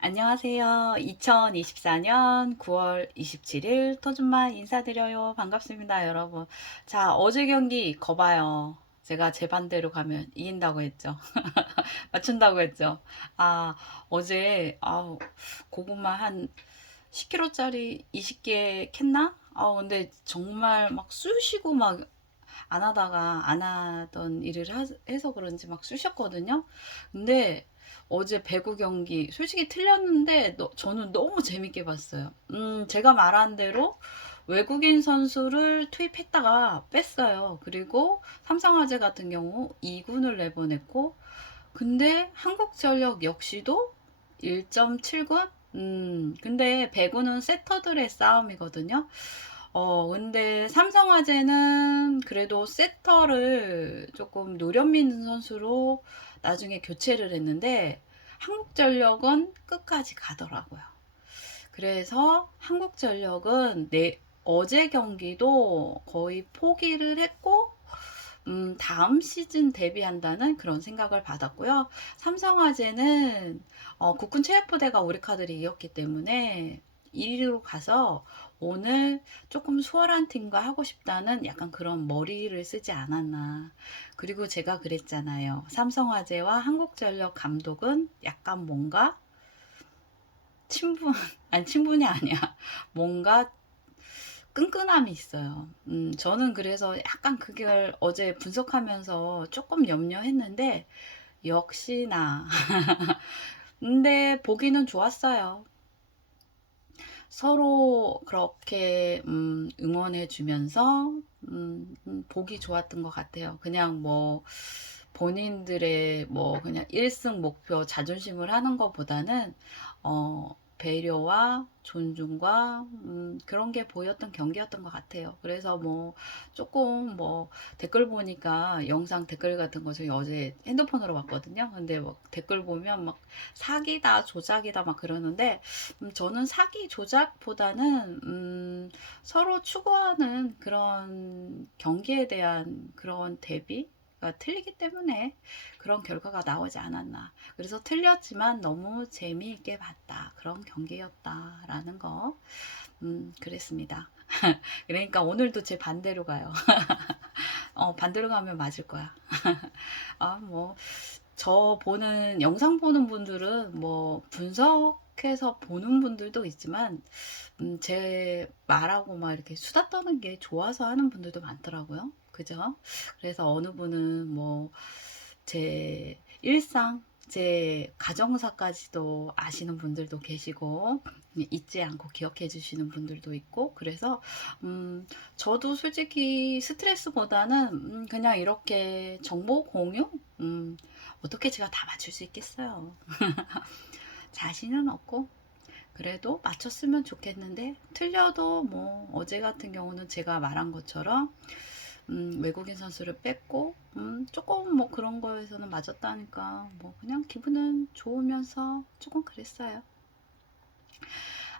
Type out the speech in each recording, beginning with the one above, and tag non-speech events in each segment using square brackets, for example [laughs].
안녕하세요. 2024년 9월 27일 토준만 인사드려요. 반갑습니다, 여러분. 자, 어제 경기 거봐요. 제가 제 반대로 가면 이긴다고 했죠. [laughs] 맞춘다고 했죠. 아, 어제, 아우, 고구마 한 10kg짜리 20개 캤나? 아, 근데 정말 막 쑤시고 막 안 하다가 안 하던 일을 하- 해서 그런지 막 쑤셨거든요. 근데 어제 배구 경기 솔직히 틀렸는데 너- 저는 너무 재밌게 봤어요. 음, 제가 말한 대로 외국인 선수를 투입했다가 뺐어요. 그리고 삼성화재 같은 경우 2군을 내보냈고 근데 한국전력 역시도 1.7군? 음, 근데 배구는 세터들의 싸움이거든요. 어, 근데 삼성화재는 그래도 세터를 조금 노련미 선수로 나중에 교체를 했는데 한국전력은 끝까지 가더라고요. 그래서 한국전력은 내 어제 경기도 거의 포기를 했고 음, 다음 시즌 데뷔한다는 그런 생각을 받았고요. 삼성화재는 어, 국군 체육부대가 우리 카드를 이겼기 때문에 1위로 가서 오늘 조금 수월한 팀과 하고 싶다는 약간 그런 머리를 쓰지 않았나. 그리고 제가 그랬잖아요. 삼성화재와 한국전력 감독은 약간 뭔가 친분, [laughs] 아니 친분이 아니야. 뭔가 끈끈함이 있어요. 음, 저는 그래서 약간 그걸 어제 분석하면서 조금 염려했는데, 역시나. [laughs] 근데 보기는 좋았어요. 서로 그렇게 음, 응원해 주면서 음, 음, 보기 좋았던 것 같아요. 그냥 뭐 본인들의 뭐 그냥 1승 목표 자존심을 하는 것보다는 어, 배려와 존중과 음, 그런 게 보였던 경기였던 것 같아요. 그래서 뭐 조금 뭐 댓글 보니까 영상 댓글 같은 거 저희 어제 핸드폰으로 봤거든요. 근데 뭐 댓글 보면 막 사기다 조작이다 막 그러는데 음, 저는 사기 조작보다는 음, 서로 추구하는 그런 경기에 대한 그런 대비가 틀리기 때문에 그런 결과가 나오지 않았나. 그래서 틀렸지만 너무 재미있게 봤다. 그런 경기였다라는 거. 음, 그랬습니다. [laughs] 그러니까 오늘도 제 반대로 가요. [laughs] 어, 반대로 가면 맞을 거야. [laughs] 아, 뭐, 저 보는, 영상 보는 분들은 뭐, 분석해서 보는 분들도 있지만, 음, 제 말하고 막 이렇게 수다 떠는 게 좋아서 하는 분들도 많더라고요. 그죠? 그래서 어느 분은 뭐, 제 일상, 제 가정사까지도 아시는 분들도 계시고, 잊지 않고 기억해 주시는 분들도 있고, 그래서, 음, 저도 솔직히 스트레스보다는, 음, 그냥 이렇게 정보 공유? 음, 어떻게 제가 다 맞출 수 있겠어요. [laughs] 자신은 없고, 그래도 맞췄으면 좋겠는데, 틀려도 뭐, 어제 같은 경우는 제가 말한 것처럼, 음, 외국인 선수를 뺐고, 음, 조금 뭐 그런 거에서는 맞았다니까, 뭐 그냥 기분은 좋으면서 조금 그랬어요.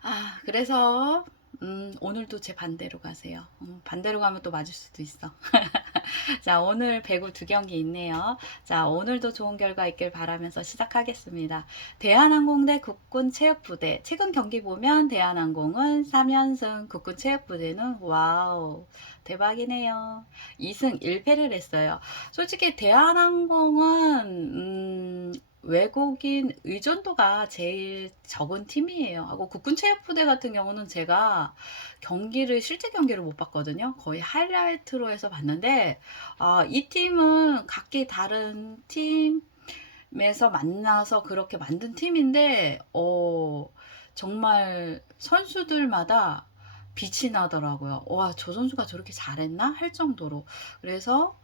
아, 그래서, 음, 오늘도 제 반대로 가세요. 음, 반대로 가면 또 맞을 수도 있어. [laughs] [laughs] 자, 오늘 배구 두 경기 있네요. 자, 오늘도 좋은 결과 있길 바라면서 시작하겠습니다. 대한항공 대 국군체육부대. 최근 경기 보면 대한항공은 3연승, 국군체육부대는 와우, 대박이네요. 2승 1패를 했어요. 솔직히 대한항공은, 음, 외국인 의존도가 제일 적은 팀이에요. 하고 국군체육부대 같은 경우는 제가 경기를 실제 경기를 못 봤거든요. 거의 하이라이트로 해서 봤는데 아, 이 팀은 각기 다른 팀에서 만나서 그렇게 만든 팀인데 어, 정말 선수들마다 빛이 나더라고요. 와, 저 선수가 저렇게 잘했나? 할 정도로. 그래서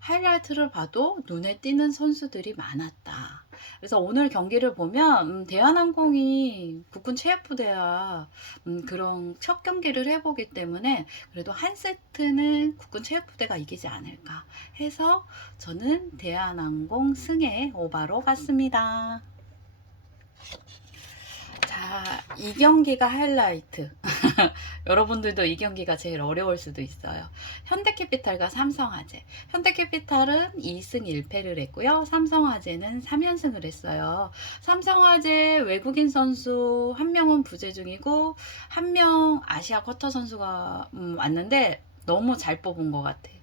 하이라이트를 봐도 눈에 띄는 선수들이 많았다. 그래서 오늘 경기를 보면 음, 대한항공이 국군 체육부대와 음, 그런 첫 경기를 해보기 때문에 그래도 한 세트는 국군 체육부대가 이기지 않을까 해서 저는 대한항공 승에 오바로 갔습니다. 자, 이 경기가 하이라이트. [laughs] 여러분들도 이 경기가 제일 어려울 수도 있어요. 현대캐피탈과 삼성화재. 현대캐피탈은 2승 1패를 했고요. 삼성화재는 3연승을 했어요. 삼성화재 외국인 선수 한 명은 부재 중이고 한 명 아시아 쿼터 선수가 음, 왔는데 너무 잘 뽑은 것 같아요.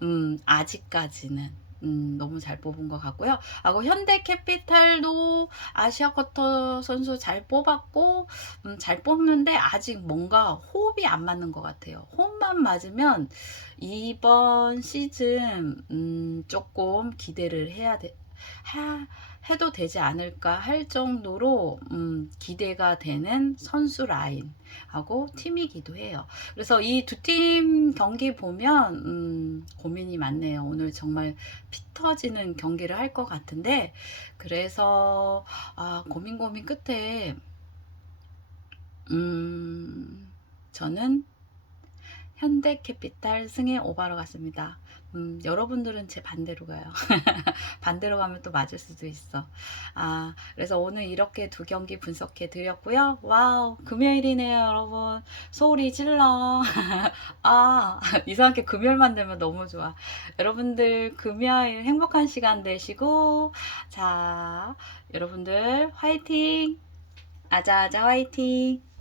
음, 아직까지는. 음, 너무 잘 뽑은 것 같고요. 하고 현대캐피탈도 아시아 쿼터 선수 잘 뽑았고 음, 잘 뽑는데 아직 뭔가 호흡이 안 맞는 것 같아요. 호흡만 맞으면 이번 시즌 음, 조금 기대를 해야 돼. 하, 해도 되지 않을까 할 정도로 음, 기대가 되는 선수 라인하고 팀이기도 해요. 그래서 이 두 팀 경기 보면 음, 고민이 많네요. 오늘 정말 피 터지는 경기를 할 것 같은데 그래서 아, 고민 고민 끝에 음, 저는 현대캐피탈 승에 오바로 갔습니다. 음, 여러분들은 제 반대로 가요. [laughs] 반대로 가면 또 맞을 수도 있어. 아, 그래서 오늘 이렇게 두 경기 분석해 드렸고요. 와우, 금요일이네요, 여러분. 소리 질러. [laughs] 아, [laughs] 이상하게 금요일만 되면 너무 좋아. 여러분들 금요일 행복한 시간 되시고, 자, 여러분들 화이팅! 아자아자 화이팅!